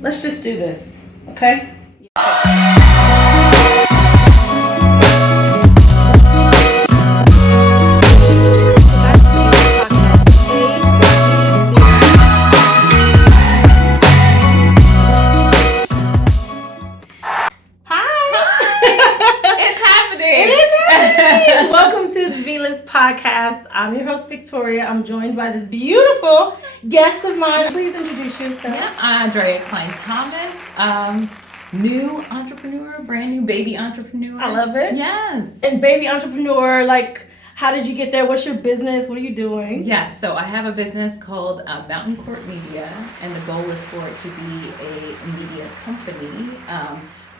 let's just do this, okay? Welcome to the VL65 podcast. I'm your host, Victoria. I'm joined by this beautiful guest of mine. Please introduce yourself. Yeah, Aundrea Cline-Thomas, new entrepreneur, brand new baby entrepreneur. I love it. Yes. And baby entrepreneur, like, how did you get there? What's your business? What are you doing? Yeah, so I have a business called Mountain Corp Media, and the goal is for it to be a media company.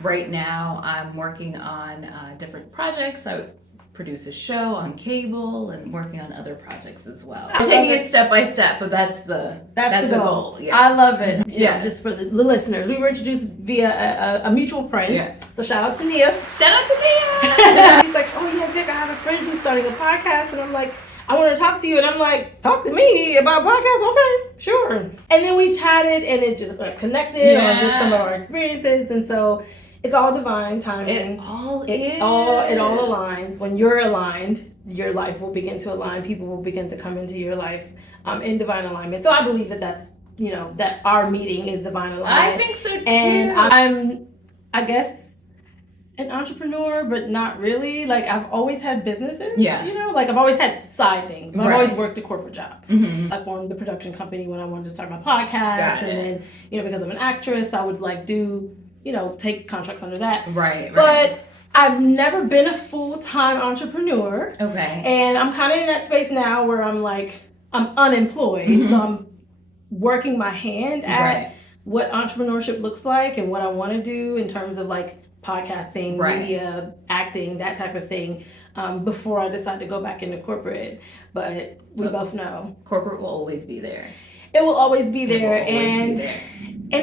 Right now, I'm working on different projects. I produce a show on cable and working on other projects as well. I'm taking it step by step, but that's the goal. Yeah. I love it. Yeah. Just for the listeners, we were introduced via a mutual friend. Yeah. So shout out to Nia. Shout out to Nia. He's like, oh yeah, Vic, I have a friend who's starting a podcast, and I'm like, I want to talk to you, and I'm like, talk to me about podcasts? Okay, sure. And then we chatted, and it just connected on just some of our experiences, and so. It's all divine timing. It all aligns. When you're aligned, your life will begin to align. People will begin to come into your life in divine alignment. So I believe that that our meeting is divine alignment. I think so too. And I'm, I guess, an entrepreneur, but not really. Like, I've always had businesses. Yeah. Like I've always had side things. But I've always worked a corporate job. Mm-hmm. I formed the production company when I wanted to start my podcast. And then, because I'm an actress, I would take contracts under that. Right. But I've never been a full-time entrepreneur. Okay. And I'm kind of in that space now where I'm unemployed. Mm-hmm. So I'm working my hand at what entrepreneurship looks like and what I want to do in terms of like podcasting, media, acting, that type of thing, before I decide to go back into corporate. But we both know. Corporate will always be there. It will always be there. And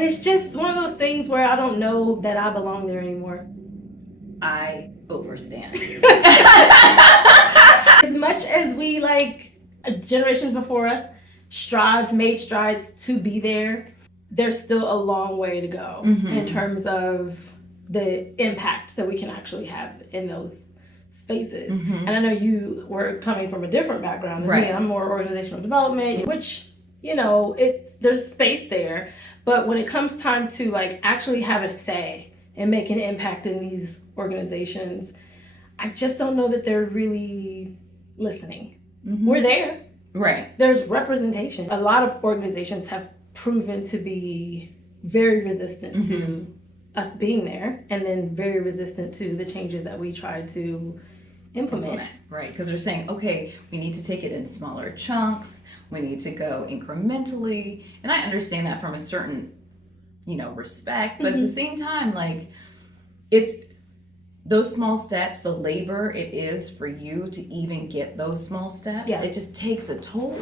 it's just one of those things where I don't know that I belong there anymore. I overstand. As much as we, generations before us, made strides to be there, there's still a long way to go in terms of the impact that we can actually have in those spaces. Mm-hmm. And I know you were coming from a different background than me. I'm more organizational development, which, there's space there. But when it comes time to actually have a say and make an impact in these organizations, I just don't know that they're really listening. Mm-hmm. We're there. Right. There's representation. A lot of organizations have proven to be very resistant to us being there, and then very resistant to the changes that we try to implement. Right, because they're saying, okay, we need to take it in smaller chunks. We need to go incrementally. And I understand that from a certain, respect. But at the same time, it's those small steps, the labor it is for you to even get those small steps, it just takes a toll.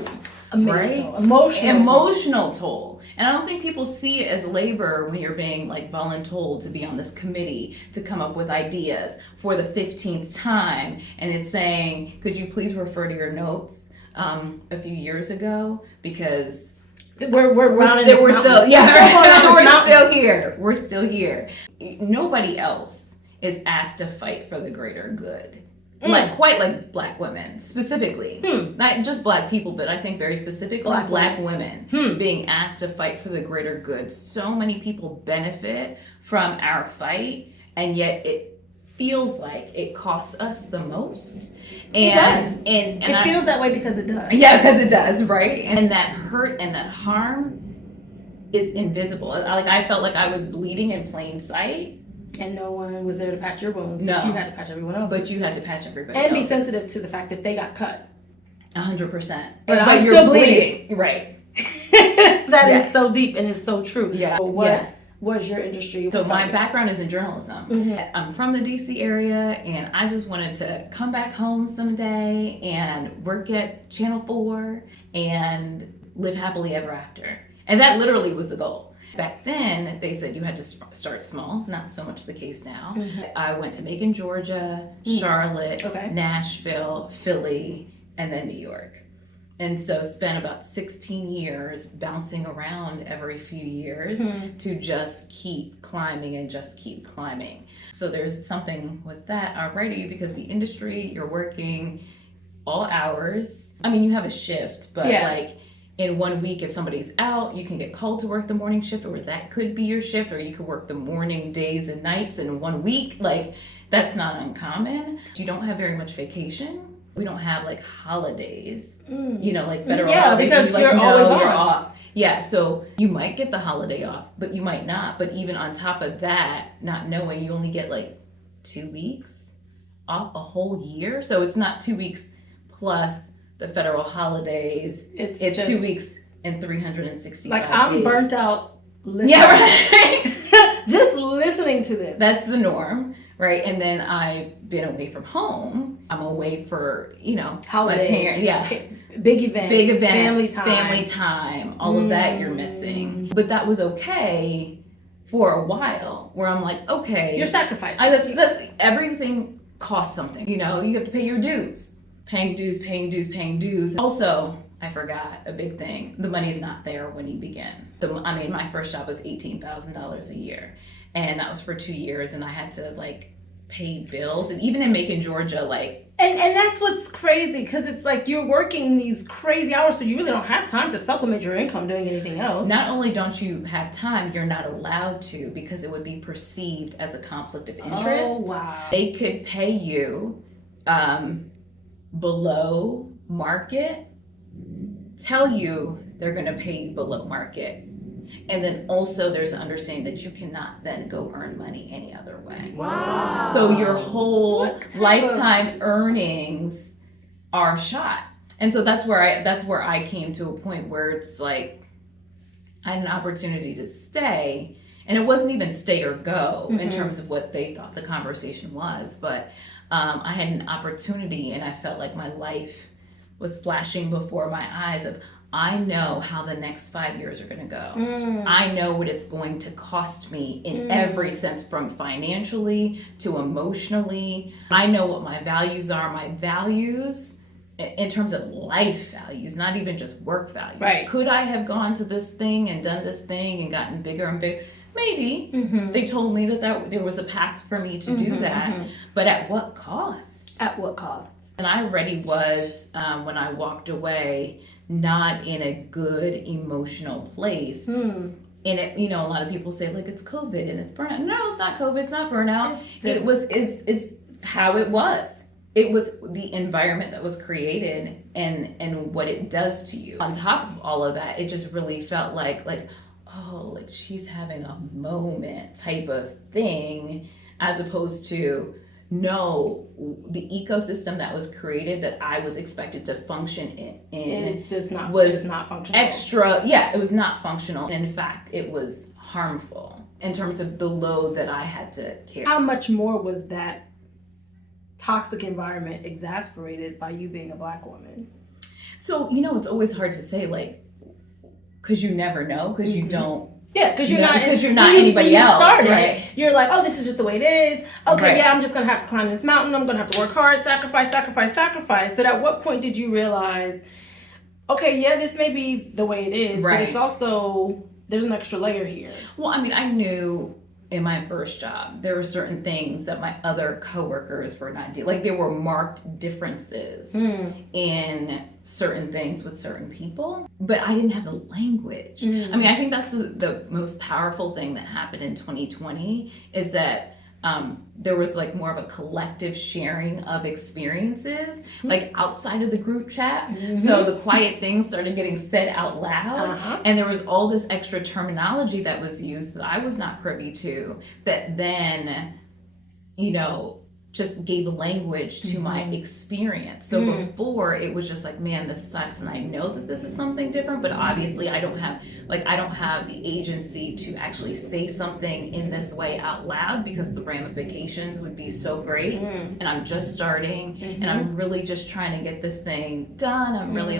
Emotional toll. And I don't think people see it as labor when you're being voluntold to be on this committee to come up with ideas for the 15th time. And it's saying, could you please refer to your notes a few years ago, because we're still here. Nobody else is asked to fight for the greater good. Quite like Black women specifically, not just Black people, but I think very specifically Black women being asked to fight for the greater good. So many people benefit from our fight, and yet it feels like it costs us the most. And it feels that way because it does. Yeah, because it does, right? And that hurt and that harm is invisible. I felt like I was bleeding in plain sight. And no one was there to patch your wounds. No. But you had to patch everyone else. But you had to patch everybody else. And else's. be sensitive to the fact that they got cut. 100%. But I'm still bleeding. Right. That is so deep and it's so true. Yeah. So what was your industry? So my background is in journalism. Mm-hmm. I'm from the DC area, and I just wanted to come back home someday and work at Channel 4 and live happily ever after. And that literally was the goal. Back then, they said you had to start small. Not so much the case now. Mm-hmm. I went to Macon, Georgia, Charlotte, Nashville, Philly, and then New York. And so spent about 16 years bouncing around every few years to just keep climbing and just keep climbing. So there's something with that already, because the industry, you're working all hours. I mean, you have a shift, but like in 1 week, if somebody's out, you can get called to work the morning shift, or that could be your shift, or you could work the morning, days, and nights in 1 week. Like, that's not uncommon. You don't have very much vacation. We don't have like holidays, you know, like federal holidays. Because you're always you're on. off. Yeah, so you might get the holiday off, but you might not. But even on top of that, not knowing, you only get like 2 weeks off a whole year. So it's not 2 weeks plus the federal holidays. It's just 2 weeks and 365 like I'm days. Burnt out listening. Yeah, right. Just listening to this. That's the norm, right? And then I've been away from home. I'm away for, you know, holidays, my parents, big events, family time, all of that you're missing. But that was okay for a while, where I'm like, okay, you're sacrificing. That's everything costs something. You know, you have to pay your dues. Paying dues. Also, I forgot a big thing. The money's not there when you begin. My first job was $18,000 a year, and that was for 2 years, and I had to like pay bills, and even in Macon, Georgia, like. And that's what's crazy, because it's like you're working these crazy hours, so you really don't have time to supplement your income doing anything else. Not only don't you have time, you're not allowed to, because it would be perceived as a conflict of interest. Oh, wow. They could pay you below market, tell you they're going to pay you below market, and then also there's an understanding that you cannot then go earn money any other way. Wow. So your whole lifetime earnings are shot. And so that's where I came to a point where it's like I had an opportunity to stay, and it wasn't even stay or go in terms of what they thought the conversation was, but I had an opportunity, and I felt like my life was flashing before my eyes of, I know how the next 5 years are going to go. I know what it's going to cost me in every sense, from financially to emotionally. I know what my values are. My values in terms of life values, not even just work values. Right. Could I have gone to this thing and done this thing and gotten bigger and bigger? Maybe. They told me that there was a path for me to do that, but at what cost? At what cost? And I already was, when I walked away, not in a good emotional place. And it, you know, a lot of people say like it's COVID and it's burnout. No, it's not COVID. It's not burnout. It's how it was. It was the environment that was created and what it does to you. On top of all of that, it just really felt like oh, like she's having a moment type of thing, as opposed to, no, the ecosystem that was created that I was expected to function in was not functional. It was not functional. In fact, it was harmful in terms of the load that I had to carry. How much more was that toxic environment exasperated by you being a Black woman? So, you know, it's always hard to say, like, because you never know, because you don't. Yeah, because you're not anybody else, right? You're like, oh, this is just the way it is. Okay, right. Yeah, I'm just gonna have to climb this mountain. I'm gonna have to work hard, sacrifice. But at what point did you realize, okay, yeah, this may be the way it is, right, but it's also, there's an extra layer here. Well, I mean, I knew in my first job, there were certain things that my other coworkers were not doing. Like, there were marked differences in certain things with certain people, but I didn't have the language. I mean, I think that's the most powerful thing that happened in 2020 is that there was like more of a collective sharing of experiences, like outside of the group chat. So the quiet things started getting said out loud, and there was all this extra terminology that was used that I was not privy to, that then, you know, just gave language to my experience. So before, it was just like, man, this sucks, and I know that this is something different, but obviously I don't have the agency to actually say something in this way out loud, because the ramifications would be so great, and I'm just starting, and I'm really just trying to get this thing done. I'm really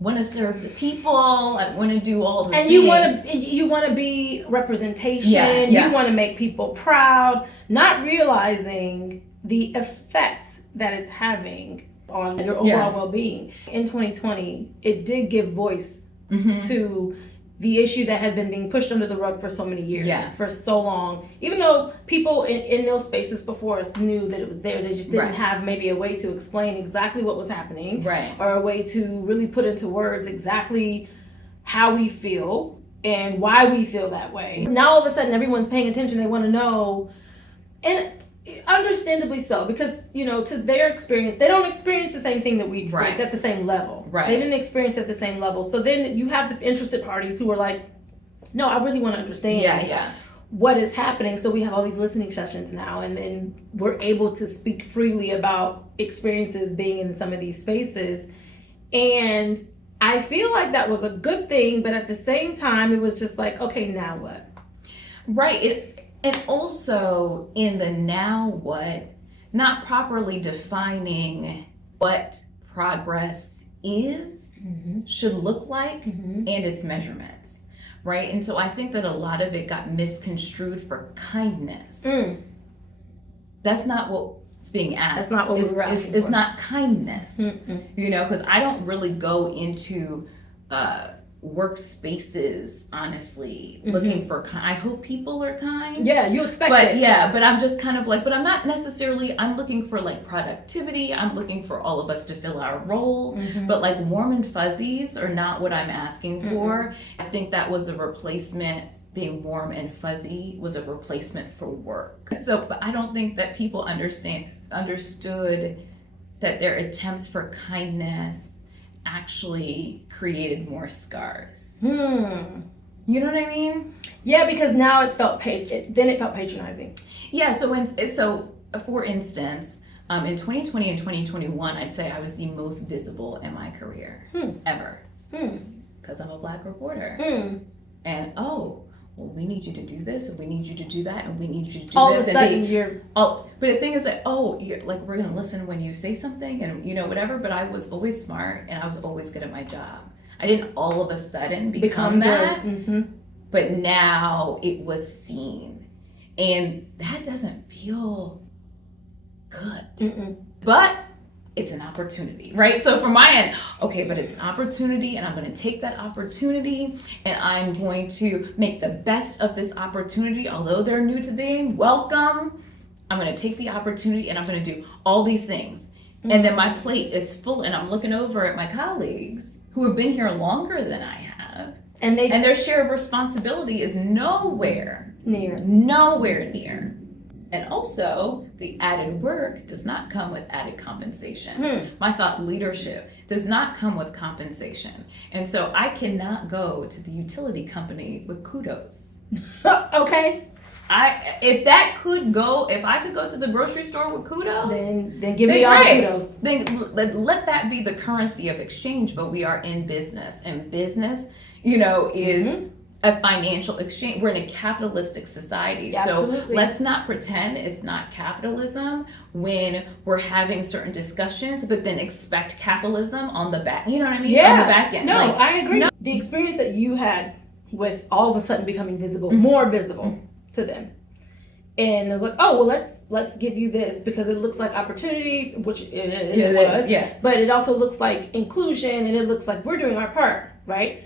want to serve the people. I want to do all the things. And you want to be representation. You want to make people proud, not realizing the effect that it's having on your overall well-being. In 2020, it did give voice to the issue that had been being pushed under the rug for so many years, for so long. Even though people in those spaces before us knew that it was there, they just didn't have maybe a way to explain exactly what was happening, or a way to really put into words exactly how we feel and why we feel that way. Now all of a sudden everyone's paying attention. They want to know, and understandably so, because to their experience, they don't experience the same thing that we experience at the same level. They didn't experience it at the same level. So then you have the interested parties who are like, no, I really want to understand what is happening. So we have all these listening sessions now, and then we're able to speak freely about experiences being in some of these spaces. And I feel like that was a good thing, but at the same time it was just like, okay, now what? And also in the now what, not properly defining what progress is, should look like, and its measurements, right? And so I think that a lot of it got misconstrued for kindness. That's not what's being asked. That's not what we were asking for. It's not kindness, because I don't really go into workspaces honestly looking for I hope people are kind. You expect it. But I'm just kind of like, but I'm not necessarily, I'm looking for like productivity. I'm looking for all of us to fill our roles, but like warm and fuzzies are not what I'm asking for. I think that was a replacement. Being warm and fuzzy was a replacement for work. So, but I don't think that people understood that their attempts for kindness actually created more scars. You know what I mean? Yeah, because now it felt patronizing. Yeah. So for instance, in 2020 and 2021, I'd say I was the most visible in my career ever, because I'm a Black reporter. And well, we need you to do this, and we need you to do that, and we need you to do all this. All of a sudden but the thing is that, you're like, we're going to listen when you say something and, whatever. But I was always smart, and I was always good at my job. I didn't all of a sudden become that. But now it was seen. And that doesn't feel good. But it's an opportunity, right? So from my end, okay, but it's an opportunity, and I'm going to take that opportunity, and I'm going to make the best of this opportunity. Although they're new to the game, welcome. I'm going to take the opportunity, and I'm going to do all these things. And then my plate is full, and I'm looking over at my colleagues who have been here longer than I have. And their share of responsibility is nowhere near. And also, the added work does not come with added compensation. My thought leadership does not come with compensation. And so I cannot go to the utility company with kudos. Okay. If I could go to the grocery store with kudos, then give me all the kudos. Then let that be the currency of exchange. But we are in business, and business, is a financial exchange. We're in a capitalistic society. Absolutely. So let's not pretend it's not capitalism when we're having certain discussions, but then expect capitalism on the back. You know what I mean? Yeah. On the back end. No, I agree. No. The experience that you had with all of a sudden becoming visible, more visible to them. And it was like, oh, well, let's give you this because it looks like opportunity, which it was. Yeah. But it also looks like inclusion, and it looks like we're doing our part, right?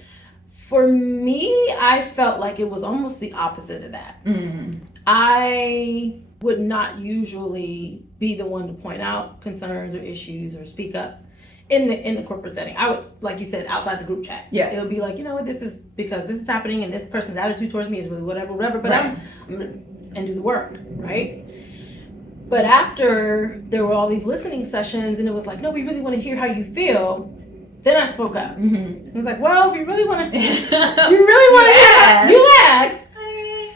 For me, I felt like it was almost the opposite of that. I would not usually be the one to point out concerns or issues or speak up in the corporate setting. I would, like you said, outside the group chat. Yeah. It would be like, this is because this is happening, and this person's attitude towards me is really whatever. But I'm and do the work, right? But after there were all these listening sessions, and it was like, no, we really want to hear how you feel. Then I spoke up. I was like, well, if you really want to, hear, you asked.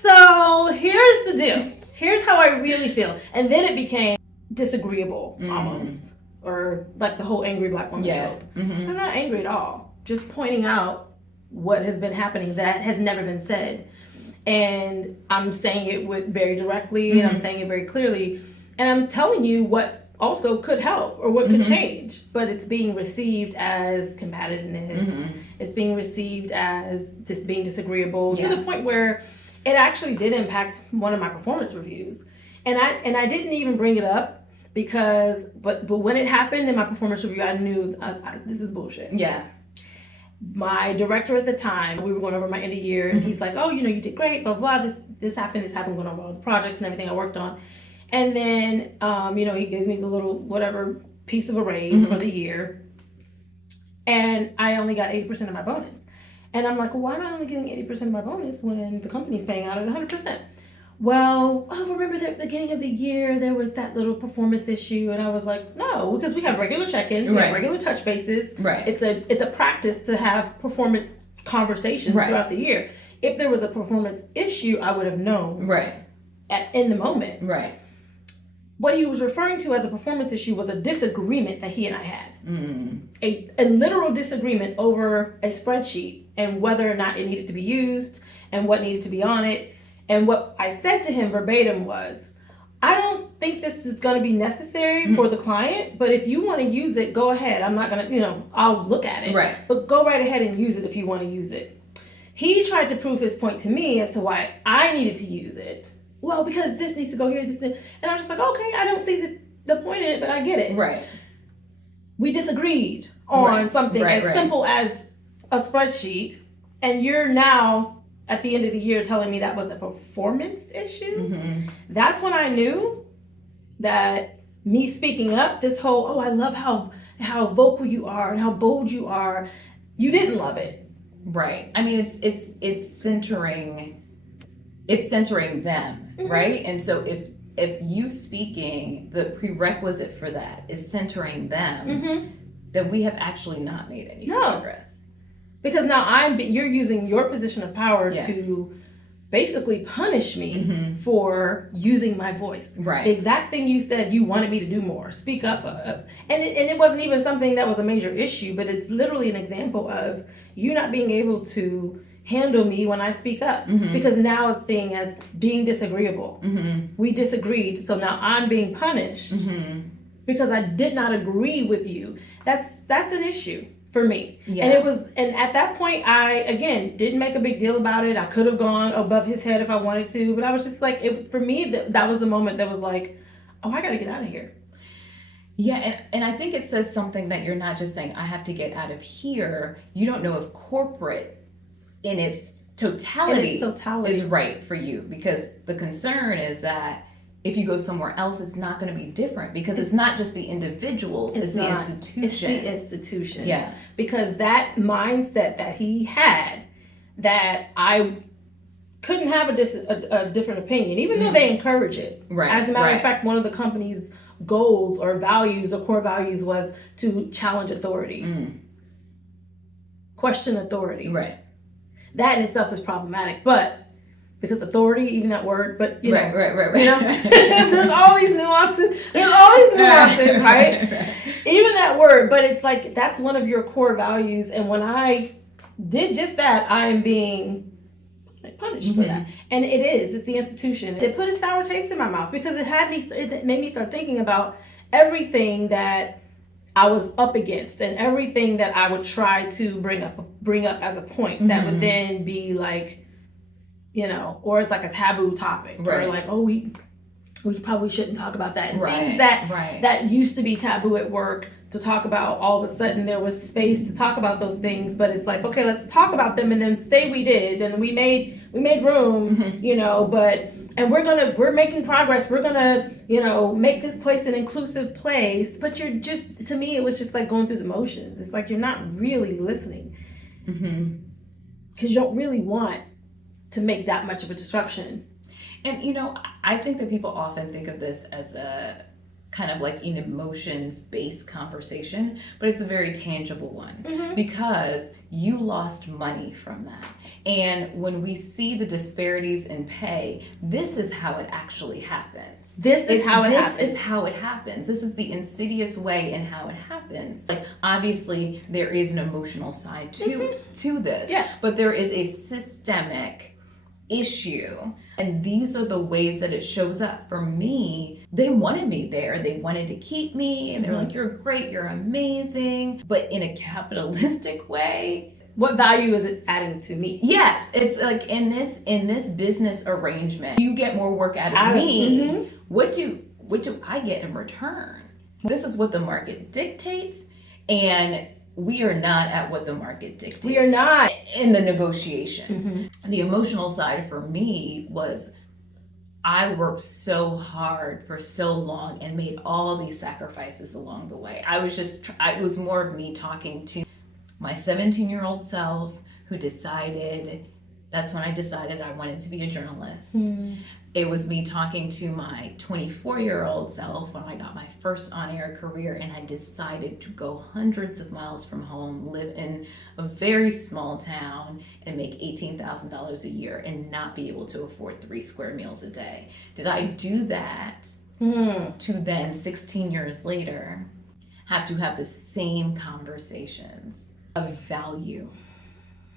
So here's the deal. Here's how I really feel. And then it became disagreeable almost, or like the whole angry Black woman trope. I'm not angry at all. Just pointing out what has been happening that has never been said. And I'm saying it very directly, and I'm saying it very clearly. And I'm telling you what also could help or what could change, but it's being received as combativeness. It's being received as just being disagreeable to the point where it actually did impact one of my performance reviews. And I didn't even bring it up but when it happened in my performance review, I knew this is bullshit. Yeah. My director at the time, we were going over my end of year, and he's like, oh, you did great, blah, blah, this happened, going over all the projects and everything I worked on. And then, he gives me the little whatever piece of a raise for the year. And I only got 80% of my bonus. And I'm like, well, why am I only getting 80% of my bonus when the company's paying out at 100%? Well, remember at the beginning of the year, there was that little performance issue. And I was like, no, because we have regular check-ins, we have regular touch bases. Right. It's a practice to have performance conversations throughout the year. If there was a performance issue, I would have known in the moment. Right. What he was referring to as a performance issue was a disagreement that he and I had. A literal disagreement over a spreadsheet and whether or not it needed to be used and what needed to be on it. And what I said to him verbatim was, I don't think this is going to be necessary for the client, but if you want to use it, go ahead. I'm not going to, I'll look at it. Right. But go right ahead and use it if you want to use it. He tried to prove his point to me as to why I needed to use it. Well, because this needs to go here, this, and I'm just like, okay, I don't see the point in it, but I get it. Right. We disagreed on something as simple as a spreadsheet, and you're now at the end of the year telling me that was a performance issue. That's when I knew that me speaking up, this whole, I love how vocal you are and how bold you are, you didn't love it. Right. I mean, it's centering them, right? And so if you speaking, the prerequisite for that is centering them, then we have actually not made any progress. Because now you're using your position of power to basically punish me for using my voice. Right. The exact thing you said you wanted me to do more, speak up. And it wasn't even something that was a major issue, but it's literally an example of you not being able to handle me when I speak up, because now it's seen as being disagreeable. We disagreed, so now I'm being punished because I did not agree with you. That's an issue for me. And at that point, I again didn't make a big deal about it. I could have gone above his head if I wanted to, but I was just like, for me, that was the moment that was like, oh, I gotta get out of here. Yeah, and I think it says something that you're not just saying, I have to get out of here. You don't know if corporate in its totality is right for you, because the concern is that if you go somewhere else, it's not going to be different, because it's not just the individuals, it's the institution. It's the institution. Yeah. Because that mindset that he had, that I couldn't have a different opinion, even though they encourage it. Right. As a matter of fact, one of the company's goals or values or core values was to challenge authority. Question authority. Right. That in itself is problematic, but because authority, even that word, but you know, right. You know, there's all these nuances. Right? Even that word, but it's like that's one of your core values, and when I did just that, I am being punished for that, and it's the institution. It put a sour taste in my mouth because it made me start thinking about everything that I was up against and everything that I would try to bring up as a point that would then be like, you know, or it's like a taboo topic, or like, oh, we probably shouldn't talk about that, and things that used to be taboo at work to talk about, all of a sudden there was space to talk about those things. But it's like, okay, let's talk about them and then say we did and we made room, you know, and we're making progress. We're gonna, you know, make this place an inclusive place. But you're just, to me, it was just like going through the motions. It's like you're not really listening because you don't really want to make that much of a disruption. And, you know, I think that people often think of this as a kind of like an emotions-based conversation, but it's a very tangible one because you lost money from that. And when we see the disparities in pay, this is how it actually happens. This is how it happens. This is the insidious way in how it happens. Like, obviously, there is an emotional side to this, but there is a systemic issue, and these are the ways that it shows up. For me, they wanted me there, they wanted to keep me, and they're like, you're great, you're amazing, but in a capitalistic way. What value is it adding to me? Yes, it's like in this business arrangement, you get more work out of me. What what do I get in return? This is what the market dictates, and we are not at what the market dictates. We are not. In the negotiations. Mm-hmm. The emotional side for me was I worked so hard for so long and made all these sacrifices along the way. It was more of me talking to my 17-year-old self who decided, that's when I decided I wanted to be a journalist. It was me talking to my 24-year-old self when I got my first on-air career and I decided to go hundreds of miles from home, live in a very small town and make $18,000 a year and not be able to afford 3 square meals a day. Did I do that to then 16 years later have to have the same conversations of value?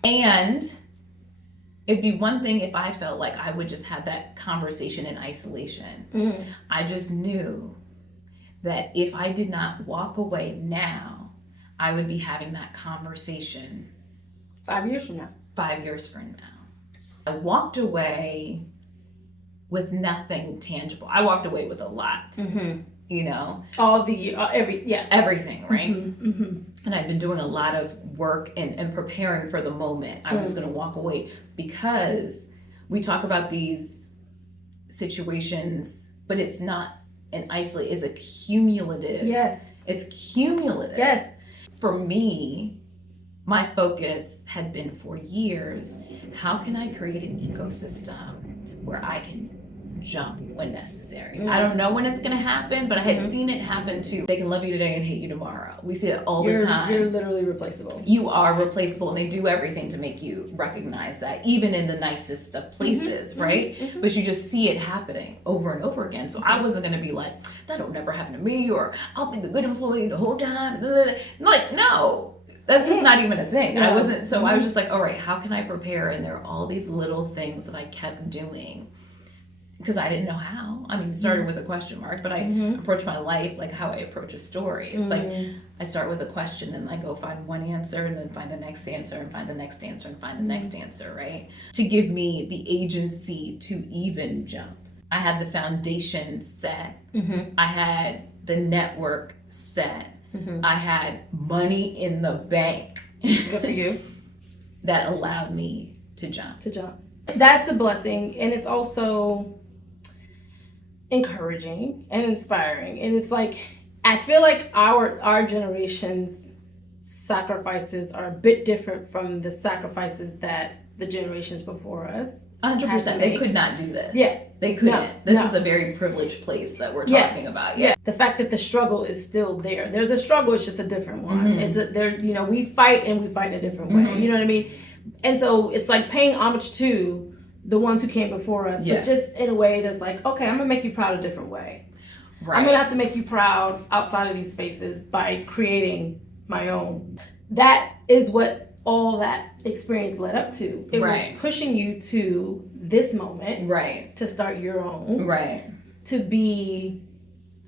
And it'd be one thing if I felt like I would just have that conversation in isolation. I just knew that if I did not walk away now, I would be having that conversation 5 years from now. 5 years from now. I walked away with nothing tangible. I walked away with a lot, you know? Everything, right? And I've been doing a lot of work and preparing for the moment I was going to walk away, because we talk about these situations, but it's not an isolated, it's a cumulative. Yes. It's cumulative. Yes. For me, my focus had been for years, how can I create an ecosystem where I can jump when necessary? I don't know when it's going to happen, but I had seen it happen too. They can love you today and hate you tomorrow. We see it all the time. You're literally replaceable. You are replaceable, and they do everything to make you recognize that, even in the nicest of places, right? But you just see it happening over and over again. So I wasn't going to be like, that'll never happen to me, or I'll be the good employee the whole time. Like, no. That's just not even a thing. I wasn't, so I was just like, all right, how can I prepare? And there are all these little things that I kept doing because I didn't know how. I mean, it started with a question mark, but I approach my life like how I approach a story. It's like I start with a question and I go find one answer and then find the next answer and find the next answer and find the next answer, right? To give me the agency to even jump. I had the foundation set. I had the network set. I had money in the bank. Good for you. That allowed me to jump. That's a blessing, and it's also encouraging and inspiring. And it's like, I feel like our generation's sacrifices are a bit different from the sacrifices that the generations before us 100%. They could not do this. Yeah. They couldn't. This is a very privileged place that we're talking about. Yeah. The fact that the struggle is still there. There's a struggle, it's just a different one. We fight and we fight in a different way. You know what I mean? And so it's like paying homage to the ones who came before us, but just in a way that's like, okay, I'm gonna make you proud a different way. Right. I'm gonna have to make you proud outside of these spaces by creating my own. That is what all that experience led up to. It was pushing you to this moment, to start your own, to be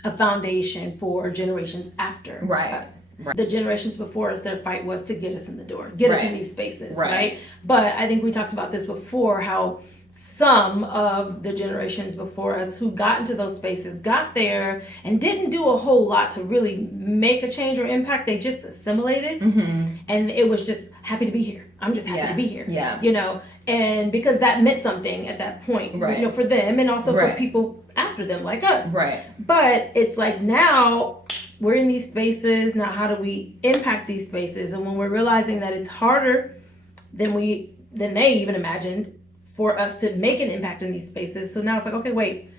a foundation for generations after us. The generations before us, their fight was to get us in the door, get us in these spaces, right? But I think we talked about this before, how some of the generations before us who got into those spaces got there and didn't do a whole lot to really make a change or impact. They just assimilated, and it was just happy to be here. I'm just happy to be here, you know, and because that meant something at that point, you know, for them and also for people after them like us. But it's like now we're in these spaces. Now, how do we impact these spaces? And when we're realizing that it's harder than they even imagined for us to make an impact in these spaces. So now it's like, okay, wait,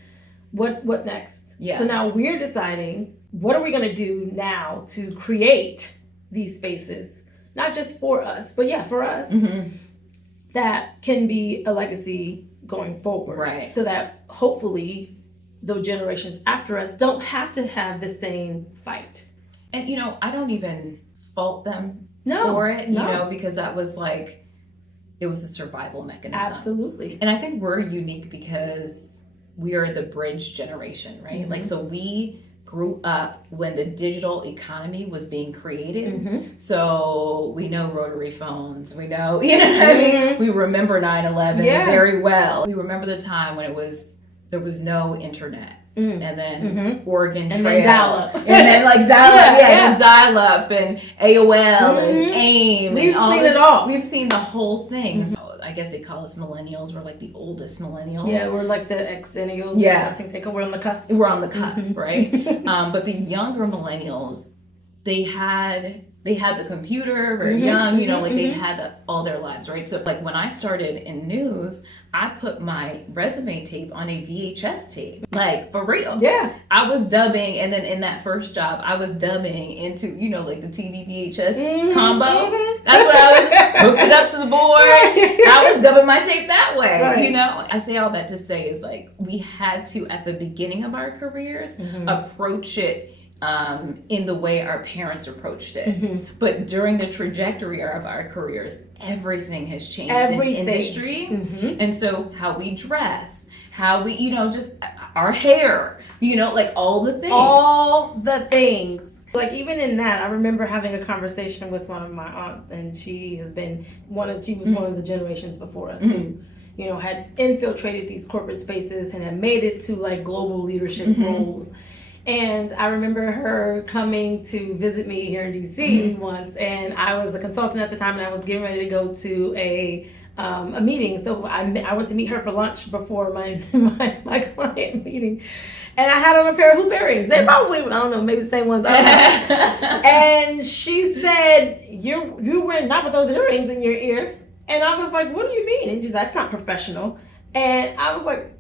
what next? So now we're deciding, what are we going to do now to create these spaces, not just for us, but for us, that can be a legacy going forward. So that hopefully the generations after us don't have to have the same fight. And, you know, I don't even fault them for it, you know, because that was like, it was a survival mechanism. Absolutely. And I think we're unique because we are the bridge generation, right? Like, so we grew up when the digital economy was being created. So we know rotary phones, we know, you know what I mean? We remember 9/11 very well. We remember the time when there was no internet. and then Oregon Trail, and then dial-up, and then like dial-up, and dial-up, and AOL, and AIM. We've and seen it all. We've seen the whole thing. So I guess they call us millennials. We're like the oldest millennials. Yeah, we're like the exennials. Yeah, I think we're on the cusp. We're on the cusp, right? But the younger millennials, they had the computer very young, you know, like they had all their lives, right? So like when I started in news, I put my resume tape on a VHS tape, like for real. Yeah. I was dubbing, and then in that first job, I was dubbing into, you know, like the TV VHS combo. That's what I was, hooked it up to the board. I was dubbing my tape that way, you know? I say all that to say is like, we had to, at the beginning of our careers, approach it in the way our parents approached it. But during the trajectory of our careers, everything has changed in industry. And so how we dress, how we, you know, just our hair, you know, like all the things. All the things. Like even in that, I remember having a conversation with one of my aunts, and she was one of the generations before us who, you know, had infiltrated these corporate spaces and had made it to like global leadership roles. And I remember her coming to visit me here in DC once, and I was a consultant at the time, and I was getting ready to go to a meeting. So I went to meet her for lunch before my client meeting, and I had on a pair of hoop earrings. They probably, I don't know, maybe the same ones. And she said, "You're wearing not with those earrings in your ear." And I was like, "What do you mean?" And she's like, "That's not professional." And I was like,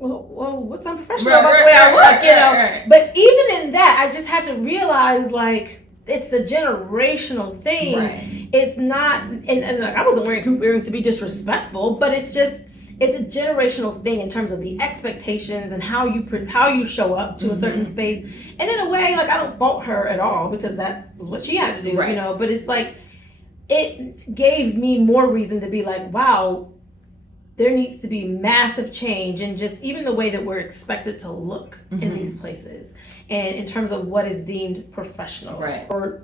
well, what's unprofessional about the way I look, you know? But even in that, I just had to realize, like, it's a generational thing. It's not, and like, I wasn't wearing hoop earrings to be disrespectful, but it's a generational thing in terms of the expectations and how you show up to a certain space. And in a way, like, I don't fault her at all, because that was what she had to do, you know? But it's like, it gave me more reason to be like, wow, there needs to be massive change in just even the way that we're expected to look in these places, and in terms of what is deemed professional, or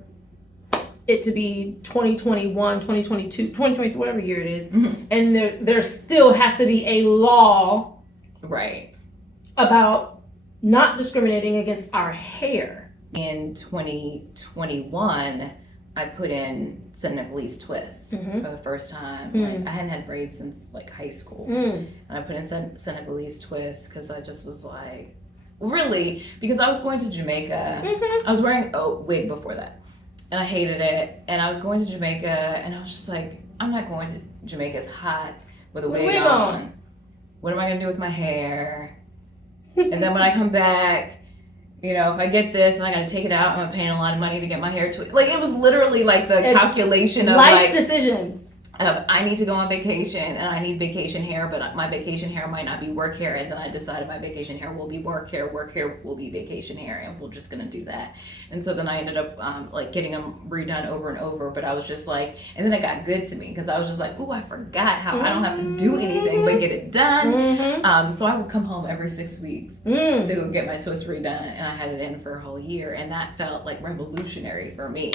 it to be 2021, 2022, 2023, whatever year it is, and there still has to be a law about not discriminating against our hair. In 2021, I put in Senegalese twists for the first time. Like, I hadn't had braids since like high school. And I put in Senegalese twists because I just was like, really, because I was going to Jamaica. I was wearing a wig before that, and I hated it. And I was going to Jamaica, and I was just like, I'm not going to Jamaica. It's hot with a wig on. What am I going to do with my hair? And then when I come back, you know, if I get this and I gotta take it out, I'm paying a lot of money to get my hair twisted. Like, it was literally like the calculation of life decisions. I need to go on vacation, and I need vacation hair, but my vacation hair might not be work hair. And then I decided my vacation hair will be work hair will be vacation hair, and we're just gonna do that. And so then I ended up like getting them redone over and over. But I was just like, and then it got good to me because I was just like, ooh, I forgot how I don't have to do anything but get it done. So I would come home every 6 weeks to get my twist redone, and I had it in for a whole year, and that felt like revolutionary for me.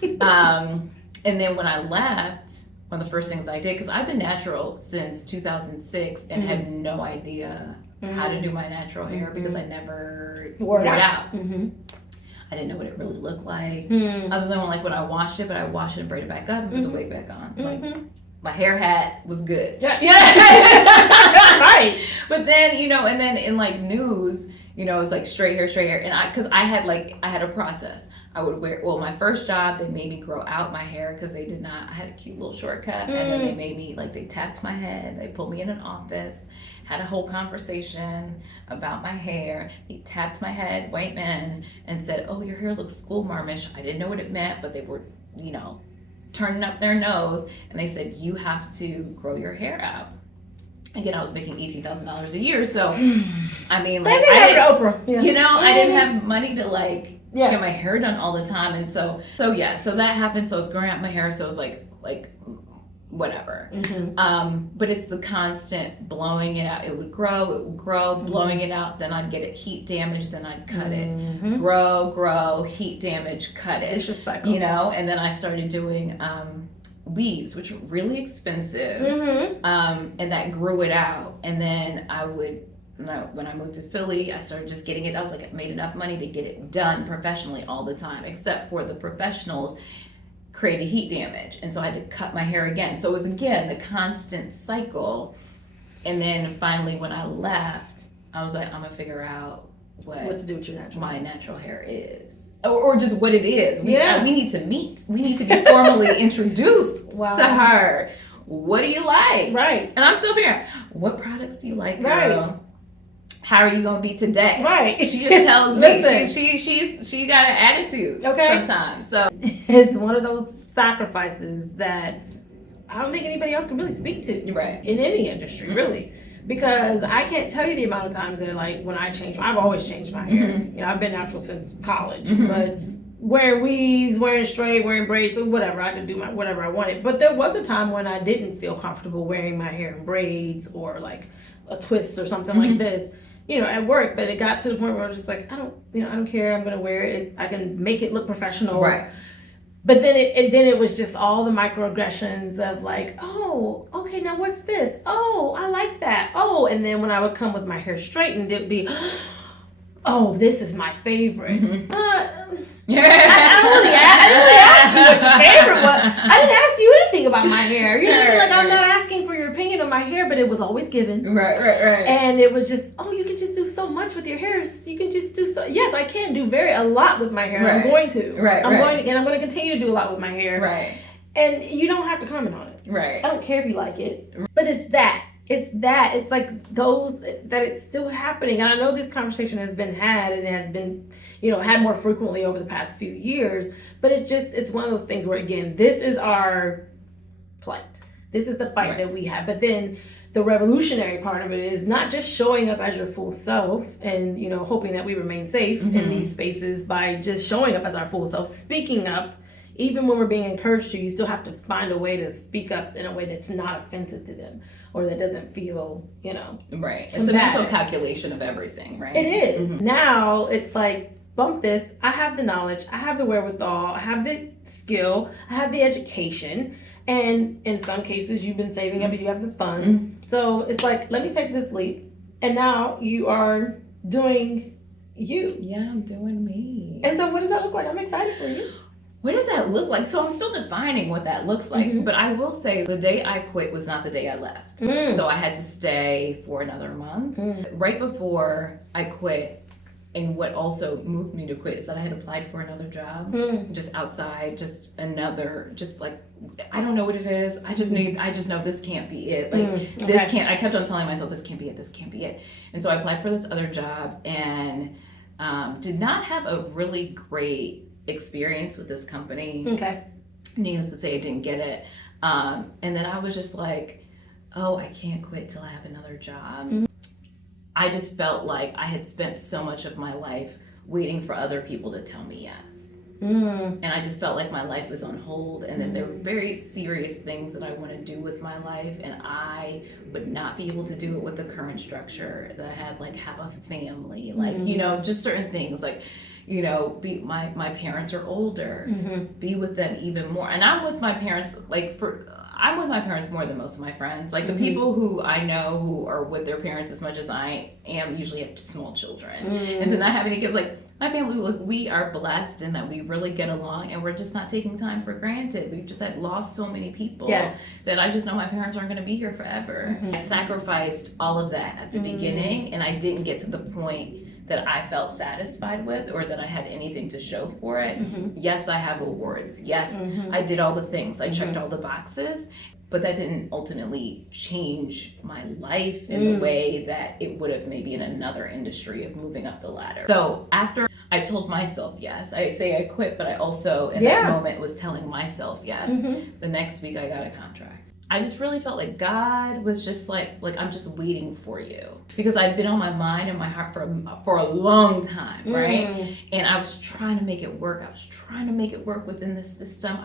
And then when I left, one of the first things I did, because I've been natural since 2006 and had no idea how to do my natural hair because I never wore it out. I didn't know what it really looked like, other than like when I washed it, but I washed it and braided it back up and put the wig back on. Like, my hair hat was good. Right. But then, you know, and then in like news, you know, it's like straight hair. And because I had a process. I would wear, well, my first job, they made me grow out my hair because they did not, I had a cute little shortcut, and then they made me, like, they tapped my head, they pulled me in an office, had a whole conversation about my hair. They tapped my head, white men, and said, oh, your hair looks school marmish. I didn't know what it meant, but they were, you know, turning up their nose, and they said, you have to grow your hair out. Again, I was making $18,000 a year, so, I mean, like, Oprah. You know, I didn't have money to, like, get my hair done all the time. And so that happened. So I was growing out my hair, so it was like whatever. But it's the constant blowing it out. It would grow, blowing it out, then I'd get it heat damage, then I'd cut it. Grow, heat damage, cut it. It's just cycle. You know, and then I started doing weaves, which are really expensive. And that grew it out. And then I would when I moved to Philly, I started just getting it. I was like, I made enough money to get it done professionally all the time, except for the professionals created heat damage. And so I had to cut my hair again. So it was, again, the constant cycle. And then finally, when I left, I was like, I'm going to figure out what to do with your my natural hair is. Or just what it is. We need to meet. We need to be formally introduced to her. What do you like? Right. And I'm still figuring out, what products do you like, girl? Right. How are you gonna be today? Right. She just tells me she got an attitude sometimes. So it's one of those sacrifices that I don't think anybody else can really speak to. Right. In any industry, really. Because I can't tell you the amount of times that, like, when I've always changed my hair. You know, I've been natural since college, but wearing weaves, wearing straight, wearing braids, or whatever, I could do whatever I wanted. But there was a time when I didn't feel comfortable wearing my hair in braids or like a twist or something like this, you know, at work. But it got to the point where I was just like, I don't care. I'm gonna wear it. I can make it look professional. Right. But then it was just all the microaggressions of like, oh, okay, now what's this? Oh, I like that. Oh, and then when I would come with my hair straightened, it'd be, oh, this is my favorite. I didn't really ask you what your favorite was. I didn't ask you anything about my hair. You know what I mean? Like, I'm not asking for your opinion on my hair, but it was always given. Right. And it was just, oh, you can just do so much with your hair. You can just do so. Yes, I can do a lot with my hair. I'm going to. I'm going to continue to do a lot with my hair. Right. And you don't have to comment on it. Right. I don't care if you like it. But it's that. It's like those that it's still happening. And I know this conversation has been had and it has been, you know, had more frequently over the past few years. But it's one of those things where, again, this is our plight. This is the fight that we have. But then the revolutionary part of it is not just showing up as your full self and, you know, hoping that we remain safe in these spaces by just showing up as our full self, speaking up. Even when we're being encouraged to, you still have to find a way to speak up in a way that's not offensive to them or that doesn't feel, you know. Right. It's a mental calculation of everything, right? It is. Now it's like, bump this. I have the knowledge. I have the wherewithal. I have the skill. I have the education. And in some cases, you've been saving up. You have the funds. So it's like, let me take this leap. And now you are doing you. Yeah, I'm doing me. And so what does that look like? I'm excited for you. What does that look like? So I'm still defining what that looks like. But I will say the day I quit was not the day I left. So I had to stay for another month. Right before I quit, and what also moved me to quit is that I had applied for another job, just outside, just like, I don't know what it is. I just know this can't be it. Like this can't, I kept on telling myself, this can't be it, this can't be it. And so I applied for this other job and did not have a really great experience with this company. Needless to say, I didn't get it. And then I was just like, oh, I can't quit till I have another job. I just felt like I had spent so much of my life waiting for other people to tell me yes. And I just felt like my life was on hold and that there were very serious things that I want to do with my life, and I would not be able to do it with the current structure that I had, like have a family, like, you know, just certain things like, you know, my parents are older, be with them even more. And I'm with my parents, I'm with my parents more than most of my friends. Like the people who I know who are with their parents as much as I am usually have small children. And to not have any kids, like my family, we are blessed in that we really get along and we're just not taking time for granted. We've just lost so many people that I just know my parents aren't going to be here forever. I sacrificed all of that at the beginning, and I didn't get to the point that I felt satisfied with or that I had anything to show for it. Yes, I have awards. Yes, I did all the things. I checked all the boxes, but that didn't ultimately change my life in the way that it would have maybe in another industry of moving up the ladder. So after I told myself yes, I say I quit, but I also in that moment was telling myself yes. The next week I got a contract. I just really felt like God was just like I'm just waiting for you, because I'd been on my mind and my heart for a long time, right? And I was trying to make it work. I was trying to make it work within the system.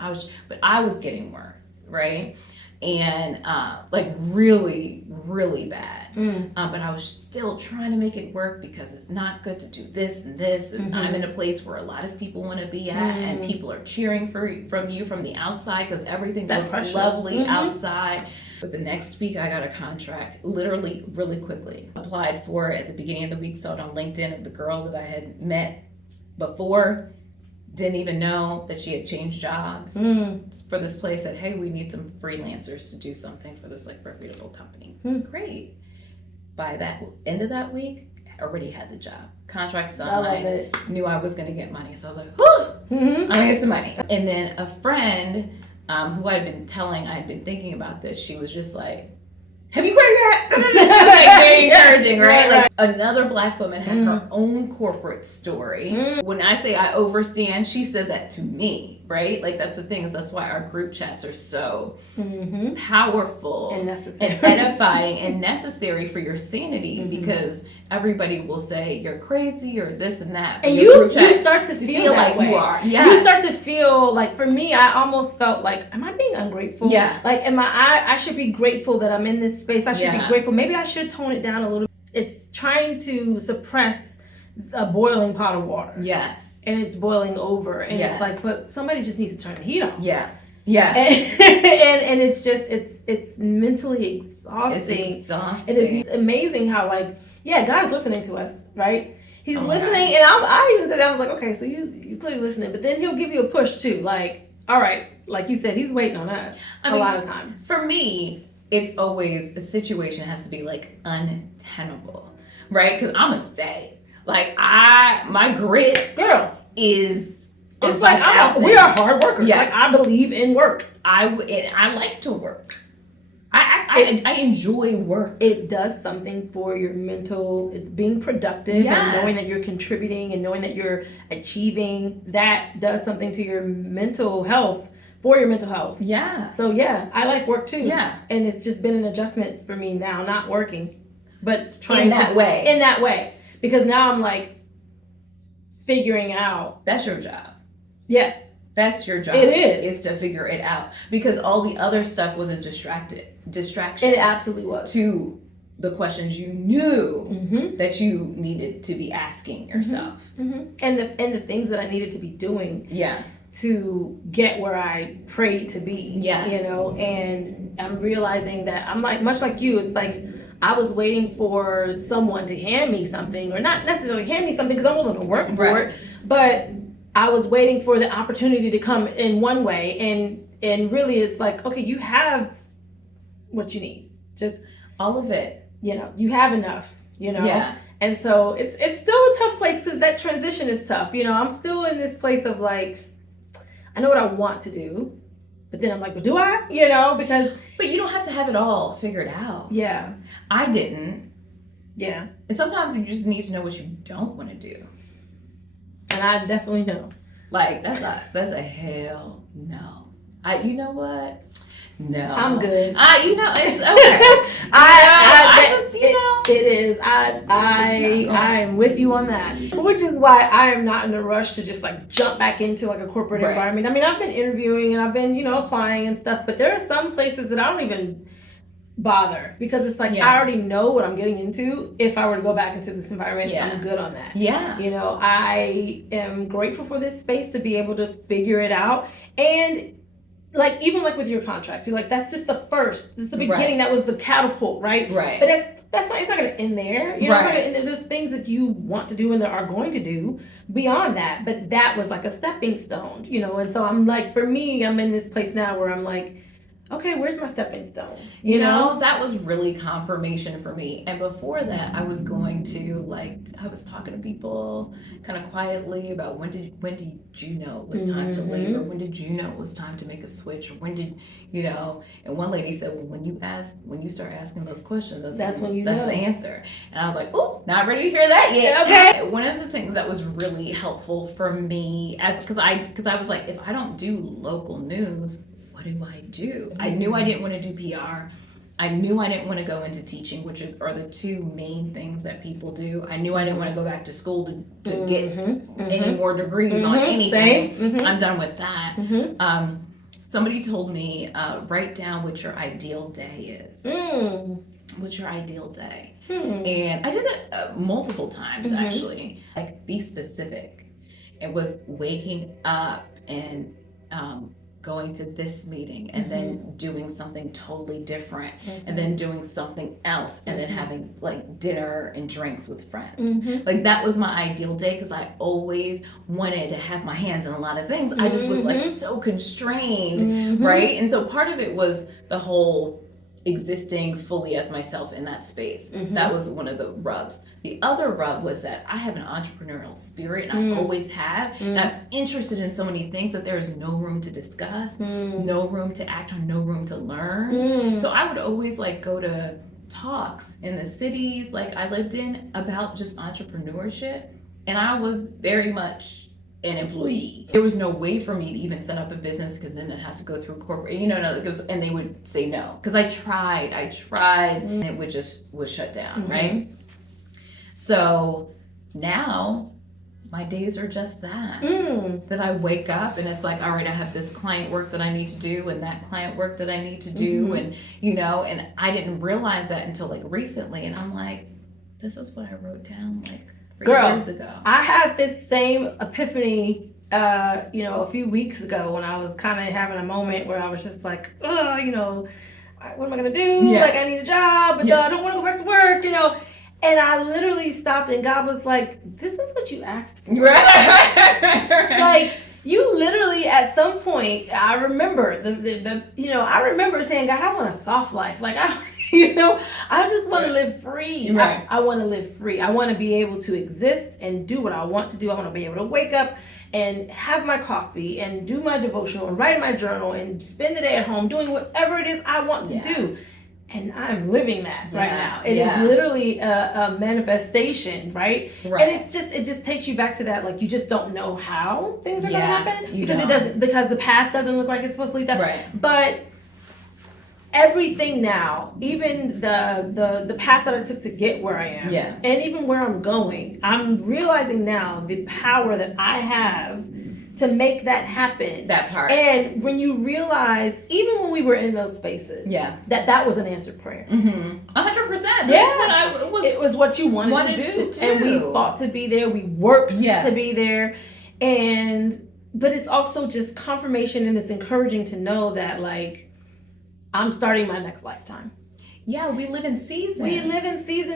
But I was getting worse, right? And like really, really bad. But I was still trying to make it work because it's not good to do this and this. And I'm in a place where a lot of people want to be at, and people are cheering from you from the outside because everything looks lovely outside. But the next week I got a contract, literally really quickly. Applied for it at the beginning of the week, saw it on LinkedIn, and the girl that I had met before didn't even know that she had changed jobs for this place. Said, hey, we need some freelancers to do something for this like reputable company. Great. By that end of that week, I already had the job. Contract signed. Knew I was going to get money. So I was like, whew, I'm going to get some money. And then a friend who I'd been telling, I'd been thinking about this, she was just like, have you quit yet? She was like very encouraging, right? Like another Black woman had her own corporate story. When I say I overstand, she said that to me, right? Like that's the thing, is that's why our group chats are so powerful and edifying and necessary for your sanity, because everybody will say you're crazy or this and that. And you start to feel that like way. You are. Yes. You start to feel like, for me, I almost felt like, am I being ungrateful? Yeah. Like, I should be grateful that I'm in this space. I should be grateful. Maybe I should tone it down a little. It's trying to suppress a boiling pot of water. Yes. And it's boiling over. And it's like, but somebody just needs to turn the heat on. Yeah. Yeah. And it's just, it's mentally exhausting. It's exhausting. It is amazing how, like, God is listening to us, right? He's listening. And I even said that, I was like, okay, so you clearly listening. But then he'll give you a push too. Like, all right, like you said, he's waiting on us a lot of times. For me, it's always a situation has to be like untenable, right? Because I'm a stay. Like my grit, girl, is. It's like we are hard workers. Yes. Like I believe in work. I like to work. I enjoy work. It does something for your mental, being productive and knowing that you're contributing and knowing that you're achieving. That does something to your mental health. For your mental health. Yeah. So I like work too. Yeah. And it's just been an adjustment for me now, not working, but trying in that way. Because now I'm like figuring out. That's your job. Yeah. That's your job. It is. Is to figure it out. Because all the other stuff was a distraction. It absolutely was. To the questions you knew that you needed to be asking yourself. And the things that I needed to be doing. Yeah. To get where I prayed to be. Yes. You know, and I'm realizing that I'm like, much like you, it's like I was waiting for someone to hand me something, or not necessarily hand me something because I'm willing to work for it, but I was waiting for the opportunity to come in one way, and really it's like, okay, you have what you need, just all of it. You know, you have enough. You know. Yeah. And so it's still a tough place, because that transition is tough. You know, I'm still in this place of like, I know what I want to do, but then I'm like, but do I? You know, because... But you don't have to have it all figured out. Yeah. I didn't. Yeah. And sometimes you just need to know what you don't want to do. And I definitely know. Like, that's a hell no. You know what? No. I'm good. You know, it's okay. I just, you know. It is. I am with you on that. Which is why I am not in a rush to just like jump back into like a corporate environment. I mean, I've been interviewing and I've been, you know, applying and stuff, but there are some places that I don't even bother, because it's like I already know what I'm getting into. If I were to go back into this environment, I'm good on that. Yeah. You know, I am grateful for this space to be able to figure it out. And like, even like with your contract, you're like, that's just the first, this is the beginning, that was the catapult, right? Right. But that's not, it's not going to end there. You know, it's not going to end there. There's things that you want to do and that are going to do beyond that. But that was like a stepping stone, you know? And so I'm like, for me, I'm in this place now where I'm like, okay, where's my stepping stone? You know, that was really confirmation for me. And before that, I was going to, like, I was talking to people kind of quietly about when did you know it was time to leave, or when did you know it was time to make a switch, or when did, you know, and one lady said, well, when you start asking those questions, that's when you know. That's the answer. And I was like, oh, not ready to hear that yet. Okay. One of the things that was really helpful for me, because I was like, if I don't do local news, what do I do? I knew I didn't want to do PR. I knew I didn't want to go into teaching, which are the two main things that people do. I knew I didn't want to go back to school to get any more degrees on anything. I'm done with that. Somebody told me, write down what your ideal day is. What's your ideal day? And I did it multiple times, actually. Like, be specific. It was waking up and going to this meeting and then doing something totally different and then doing something else and then having like dinner and drinks with friends. Like that was my ideal day because I always wanted to have my hands in a lot of things. I just was like so constrained, right? And so part of it was the whole existing fully as myself in that space. That was one of the rubs. The other rub was that I have an entrepreneurial spirit, and I always have, and I'm interested in so many things that there is no room to discuss, no room to act on, no room to learn. So I would always like go to talks in the cities like I lived in about just entrepreneurship, and I was very much an employee. There was no way for me to even set up a business because then I'd have to go through corporate, and they would say no. Because I tried, and it was shut down, right? So now my days are just that. That I wake up and it's like, all right, I have this client work that I need to do and that client work that I need to do. And, and I didn't realize that until like recently. And I'm like, this is what I wrote down like 3 years ago. I had this same epiphany, a few weeks ago when I was kind of having a moment where I was just like, what am I going to do? Like, I need a job, but I don't want to go back to work, And I literally stopped and God was like, this is what you asked for. Right. Like, you literally at some point, I remember I remember saying, God, I want a soft life. Like, I just want to live free. Right. I want to live free. I want to be able to exist and do what I want to do. I want to be able to wake up and have my coffee and do my devotional and write in my journal and spend the day at home doing whatever it is I want to do. And I'm living that right now. It is literally a manifestation, right? And it just takes you back to that, like, you just don't know how things are going to happen because the path doesn't look like it's supposed to lead that. Right. But everything now, even the path that I took to get where I am, and even where I'm going, I'm realizing now the power that I have to make that happen. That part. And when you realize, even when we were in those spaces, that was an answered prayer. 100%. It was what you wanted to do. And we fought to be there. We worked to be there. But it's also just confirmation, and it's encouraging to know that, like, I'm starting my next lifetime. Yeah, we live in seasons.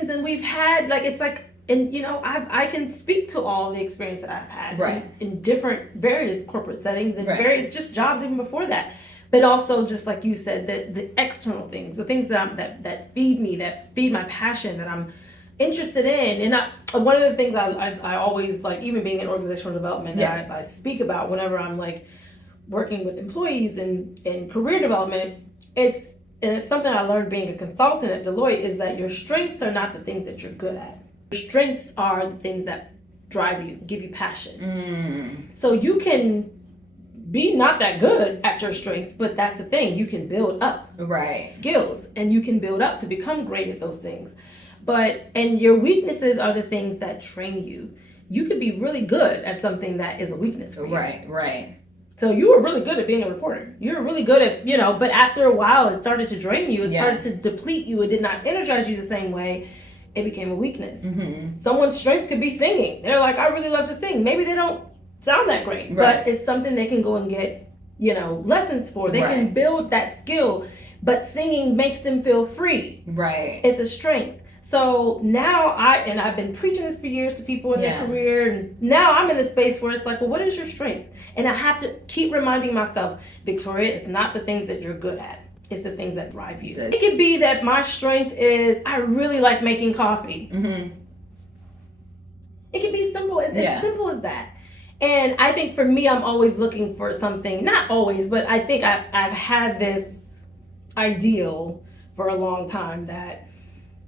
And we've had, like, it's like, and I can speak to all the experience that I've had in different various corporate settings and various just jobs even before that, but also just like you said, the external things, the things that feed me, that feed my passion, that I'm interested in. And one of the things I always, like, even being in organizational development, that I speak about whenever I'm like working with employees and career development, it's something I learned being a consultant at Deloitte, is that your strengths are not the things that you're good at. Your strengths are the things that drive you, give you passion. So you can be not that good at your strength, but that's the thing. You can build up skills, and you can build up to become great at those things. And your weaknesses are the things that train you. You could be really good at something that is a weakness for you. Right. So you were really good at being a reporter. You were really good at, but after a while it started to drain you. It started to deplete you. It did not energize you the same way. It became a weakness. Someone's strength could be singing. They're like, I really love to sing. Maybe they don't sound that great, but it's something they can go and get, lessons for. They can build that skill, but singing makes them feel free. It's a strength. So now I've been preaching this for years to people in their career, and now I'm in the space where it's like, well, what is your strength? And I have to keep reminding myself, Victoria, it's not the things that you're good at. It's the things that drive you. It could be that my strength is I really like making coffee. It can be simple, as simple as that. And I think for me, I'm always looking for something, not always, but I think I've had this ideal for a long time that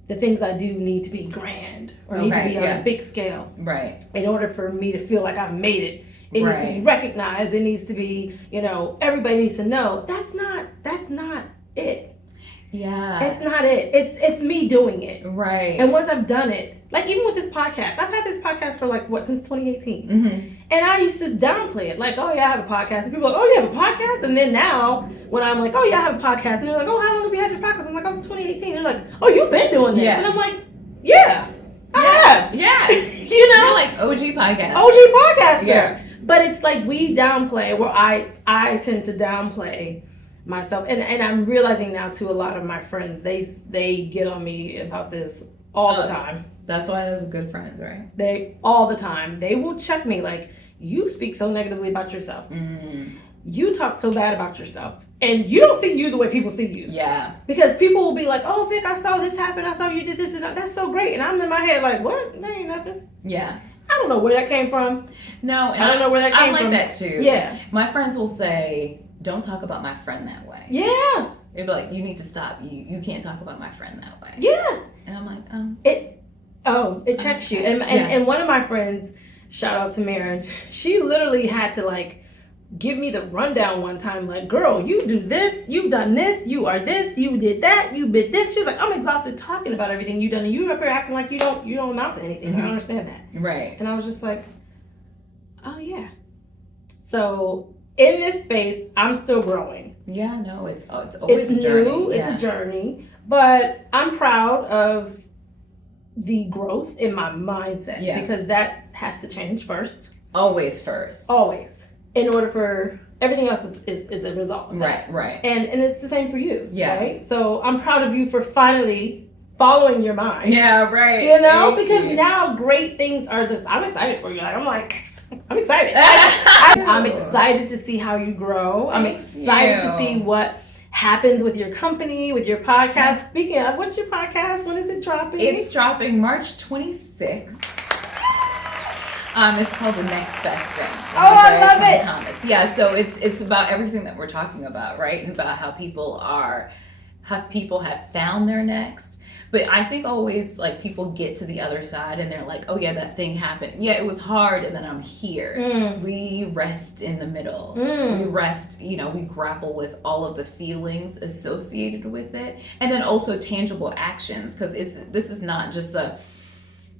the things I do need to be grand or need to be on a big scale. In order for me to feel like I've made it. It needs to be recognized. It needs to be, everybody needs to know. That's not it. It's not it. It's me doing it. And once I've done it, like even with this podcast, I've had this podcast for since 2018. And I used to downplay it. Like, oh yeah, I have a podcast. And people are like, oh, you have a podcast? And then now when I'm like, oh yeah, I have a podcast. And they're like, oh, how long have you had this podcast? I'm like, oh, 2018. They're like, oh, you've been doing this. And I'm like, yeah, I have. You're like OG podcaster. OG podcaster. But it's like we downplay, where I tend to downplay myself, and I'm realizing now too, a lot of my friends, they get on me about this all the time. That's why that's a good friend, right? They all the time. They will check me like, you speak so negatively about yourself. You talk so bad about yourself, and you don't see you the way people see you. Yeah. Because people will be like, oh, Vic, I saw this happen. I saw you did this, and that's so great. And I'm in my head like, what? That ain't nothing. Yeah. I don't know where that came from. No, and I don't know where that came from. I'm like that too. Yeah. My friends will say, don't talk about my friend that way. Yeah. They'd be like, you need to stop. You can't talk about my friend that way. Yeah. And I'm like, it checks you. And one of my friends, shout out to Maren, she literally had to like give me the rundown one time, like, girl, you do this, you've done this, you are this, you did that, you did this. She was like, I'm exhausted talking about everything you've done, and you up here acting like you don't amount to anything. I don't understand that. Right. And I was just like, oh yeah. So in this space, I'm still growing. Yeah, no, it's always a journey. New, it's a journey, but I'm proud of the growth in my mindset, because that has to change first. Always first. Always. In order for everything else is a result. Right. And it's the same for you. Yeah. Right? So I'm proud of you for finally following your mind. Yeah, right. You know, because now great things are just, I'm excited for you. I'm excited. I'm excited to see how you grow. I'm excited to see what happens with your company, with your podcast. Speaking of, what's your podcast? When is it dropping? It's dropping March 26th. It's called The Next Best Thing. Oh, I love it. Thomas. Yeah, so it's about everything that we're talking about, right? And about how people have found their next. But I think always, like, people get to the other side and they're like, oh yeah, that thing happened. Yeah, it was hard, and then I'm here. We rest in the middle. We rest, we grapple with all of the feelings associated with it. And then also tangible actions, because this is not just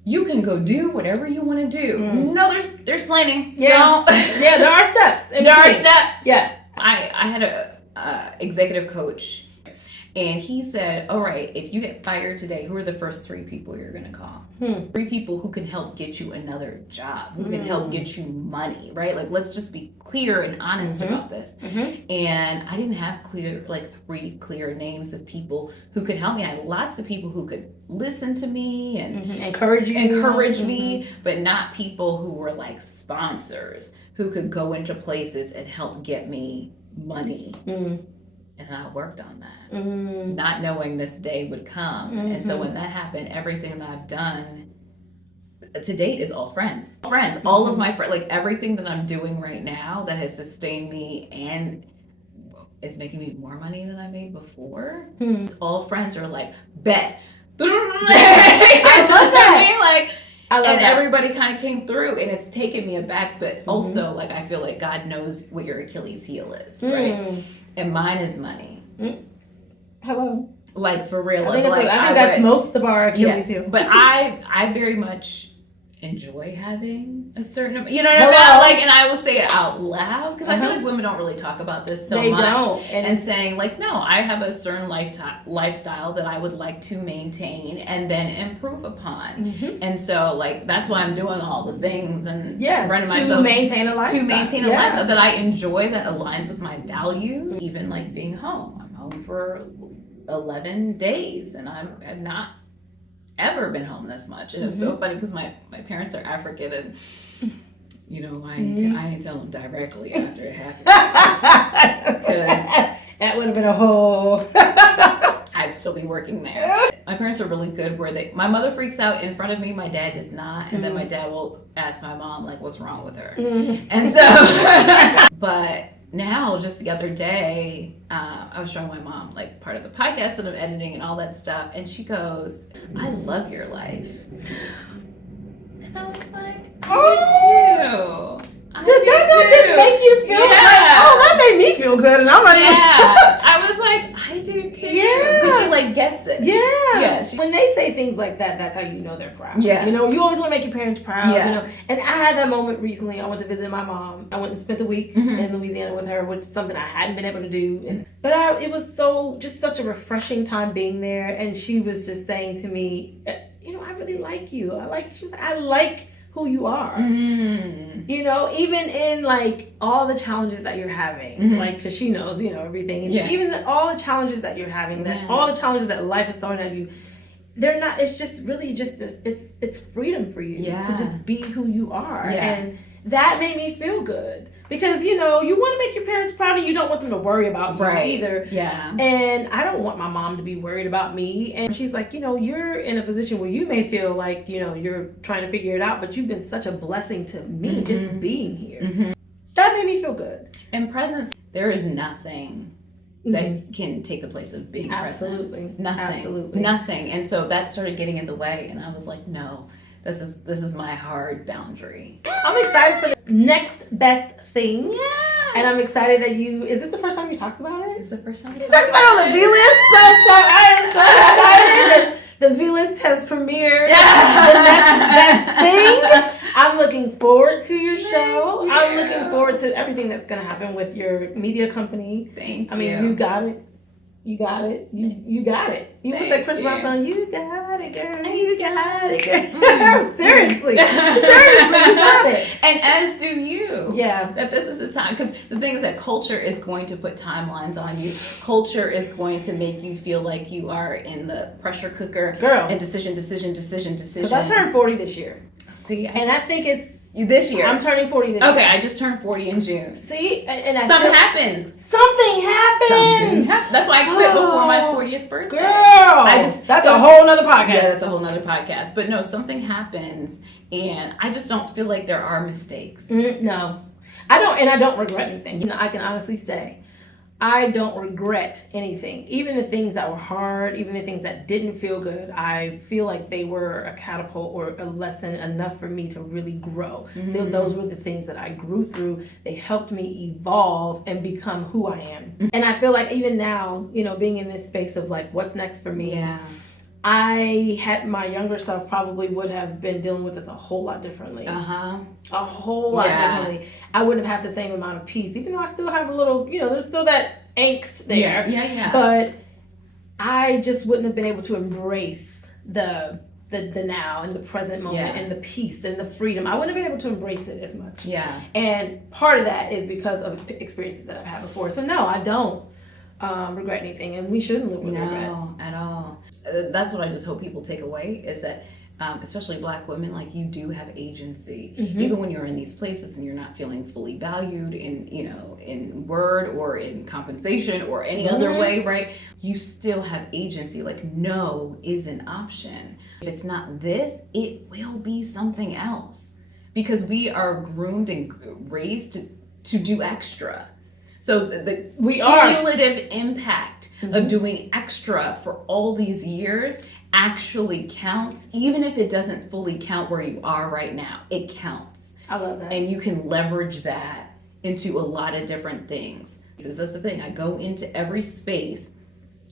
you can go do whatever you want to do. No, there's planning. Yeah. Yeah, there are steps. There are steps. Yes. I had a executive coach, and he said, all right, if you get fired today, who are the first 3 people you're going to call? 3 people who can help get you another job, who can help get you money, right? Like, let's just be clear and honest about this. And I didn't have 3 clear names of people who could help me. I had lots of people who could listen to me and encourage me, but not people who were like sponsors who could go into places and help get me money. And I worked on that, not knowing this day would come. And so when that happened, everything that I've done to date is all friends. All of my friends, like everything that I'm doing right now that has sustained me and is making me more money than I made before. It's all friends are like, bet. I love that. I love that. Everybody kind of came through, and it's taken me aback, but also like I feel like God knows what your Achilles heel is, right? And mine is money. Hello. Like, for real. I think that's most of our Achilles heel. But I very much enjoy having a certain, you know what I mean? Like, and I will say it out loud, because I feel like women don't really talk about this so much. They don't. And saying like, no, I have a certain lifestyle that I would like to maintain and then improve upon. And so like, that's why I'm doing all the things and running myself to maintain a lifestyle that I enjoy, that aligns with my values. Even like being home. I'm home for 11 days, and I have not ever been home this much. And it was so funny because my parents are African, and I ain't tell them directly after it happened, because that would have been a whole I'd still be working there. My parents are really good where my mother freaks out in front of me, my dad does not, and then my dad will ask my mom like, what's wrong with her? And so but now, just the other day, I was showing my mom like part of the podcast that I'm editing and all that stuff, and she goes, I love your life. And I was like, I do too. Did that not just make you feel like, oh, that made me feel good? And I'm like, I was like, I do too. Yeah. Because she like gets it. Yeah. When they say things like that, that's how you know they're proud. Yeah. You always want to make your parents proud. Yeah. And I had that moment recently. I went to visit my mom. I went and spent a week in Louisiana with her, which is something I hadn't been able to do. But it was just such a refreshing time being there. And she was just saying to me, I really like you. She was like, I like who you are. Mm-hmm. You know, even in like all the challenges that you're having, Mm-hmm. like, because she knows, you know, everything. And Yeah. even all the challenges that you're having, that all the challenges that life is throwing at you, they're not, it's just really just, it's freedom for you to just be who you are. And that made me feel good. Because, you know, you want to make your parents proud and you don't want them to worry about you either. Yeah. And I don't want my mom to be worried about me. And she's like, you know, you're in a position where you may feel like, you know, you're trying to figure it out, but you've been such a blessing to me just being here. That made me feel good. In presence, there is nothing that can take the place of being present. Nothing. And so that started getting in the way. And I was like, no, this is my hard boundary. I'm excited for the next best thing. Yeah. And I'm excited that is this the first time you talked about it? It's the first time you talked about it on the V list. So I am so excited that the V list has premiered. The next best thing. I'm looking forward to your show. I'm looking forward to everything that's going to happen with your media company. Thank you. I mean, you got it. You got it. You got it. You was like Chris Brown song. You got it, girl. You got it, girl. Seriously, you got it. And as do you. Yeah. That this is the time, because the thing is that culture is going to put timelines on you. Culture is going to make you feel like you are in the pressure cooker. Girl. And decision. Because I turned 40 this year. See, and I think it's this year. I'm turning 40 this year. Okay, I just turned 40 in June. See, and something happens. Something happens. That's why I quit before my 40th birthday. Girl, that's a whole nother podcast. Yeah, that's a whole nother podcast. But no, something happens, and I just don't feel like there are mistakes. No, I don't, and I don't regret anything. You know, I can honestly say, I don't regret anything. Even the things that were hard, even the things that didn't feel good, I feel like they were a catapult or a lesson enough for me to really grow. Those were the things that I grew through. They helped me evolve and become who I am. And I feel like even now, you know, being in this space of like, what's next for me? Yeah. I had my younger self probably would have been dealing with this a whole lot differently. A whole lot differently. I wouldn't have the same amount of peace, even though I still have a little, you know, there's still that angst there. Yeah. But I just wouldn't have been able to embrace the now and the present moment and the peace and the freedom. I wouldn't have been able to embrace it as much. Yeah. And part of that is because of experiences that I've had before. So no, I don't regret anything, and we shouldn't live with regret. No, at all. That's what I just hope people take away is that, especially Black women, like you do have agency, even when you're in these places and you're not feeling fully valued in, you know, in word or in compensation or any other way, right? You still have agency. Like no is an option. If it's not this, it will be something else, because we are groomed and raised to do extra. So the cumulative impact of doing extra for all these years actually counts, even if it doesn't fully count where you are right now. It counts. I love that. And you can leverage that into a lot of different things. Because that's the thing. I go into every space.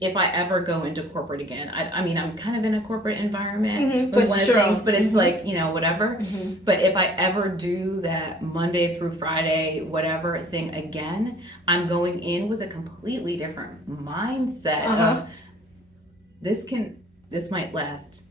If I ever go into corporate again, I mean, I'm kind of in a corporate environment, but one of the things, but it's like, you know, whatever. But if I ever do that Monday through Friday, whatever thing again, I'm going in with a completely different mindset of this might last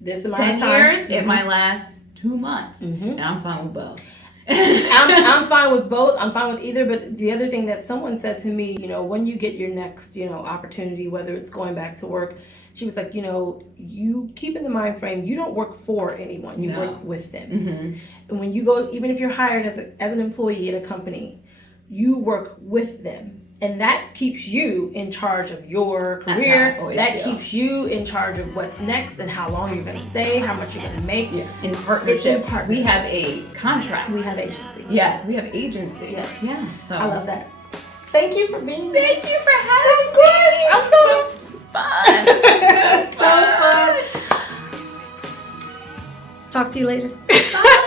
this amount 10 of time. years, it might last 2 months, and I'm fine with both. I'm fine with both. I'm fine with either. But the other thing that someone said to me, you know, when you get your next, you know, opportunity, whether it's going back to work, she was like, you know, you keep in the mind frame, you don't work for anyone, you work with them. And when you go, even if you're hired as an employee at a company, you work with them. And that keeps you in charge of your career. That keeps you in charge of what's next and how long you're going to stay, how much you're going to make. In partnership. We have a contract. We have agency. Yeah, we have agency. Yes. Yeah. So I love that. Thank you for being here. Thank you for having me. I'm so fun. So fun. Talk to you later. Bye.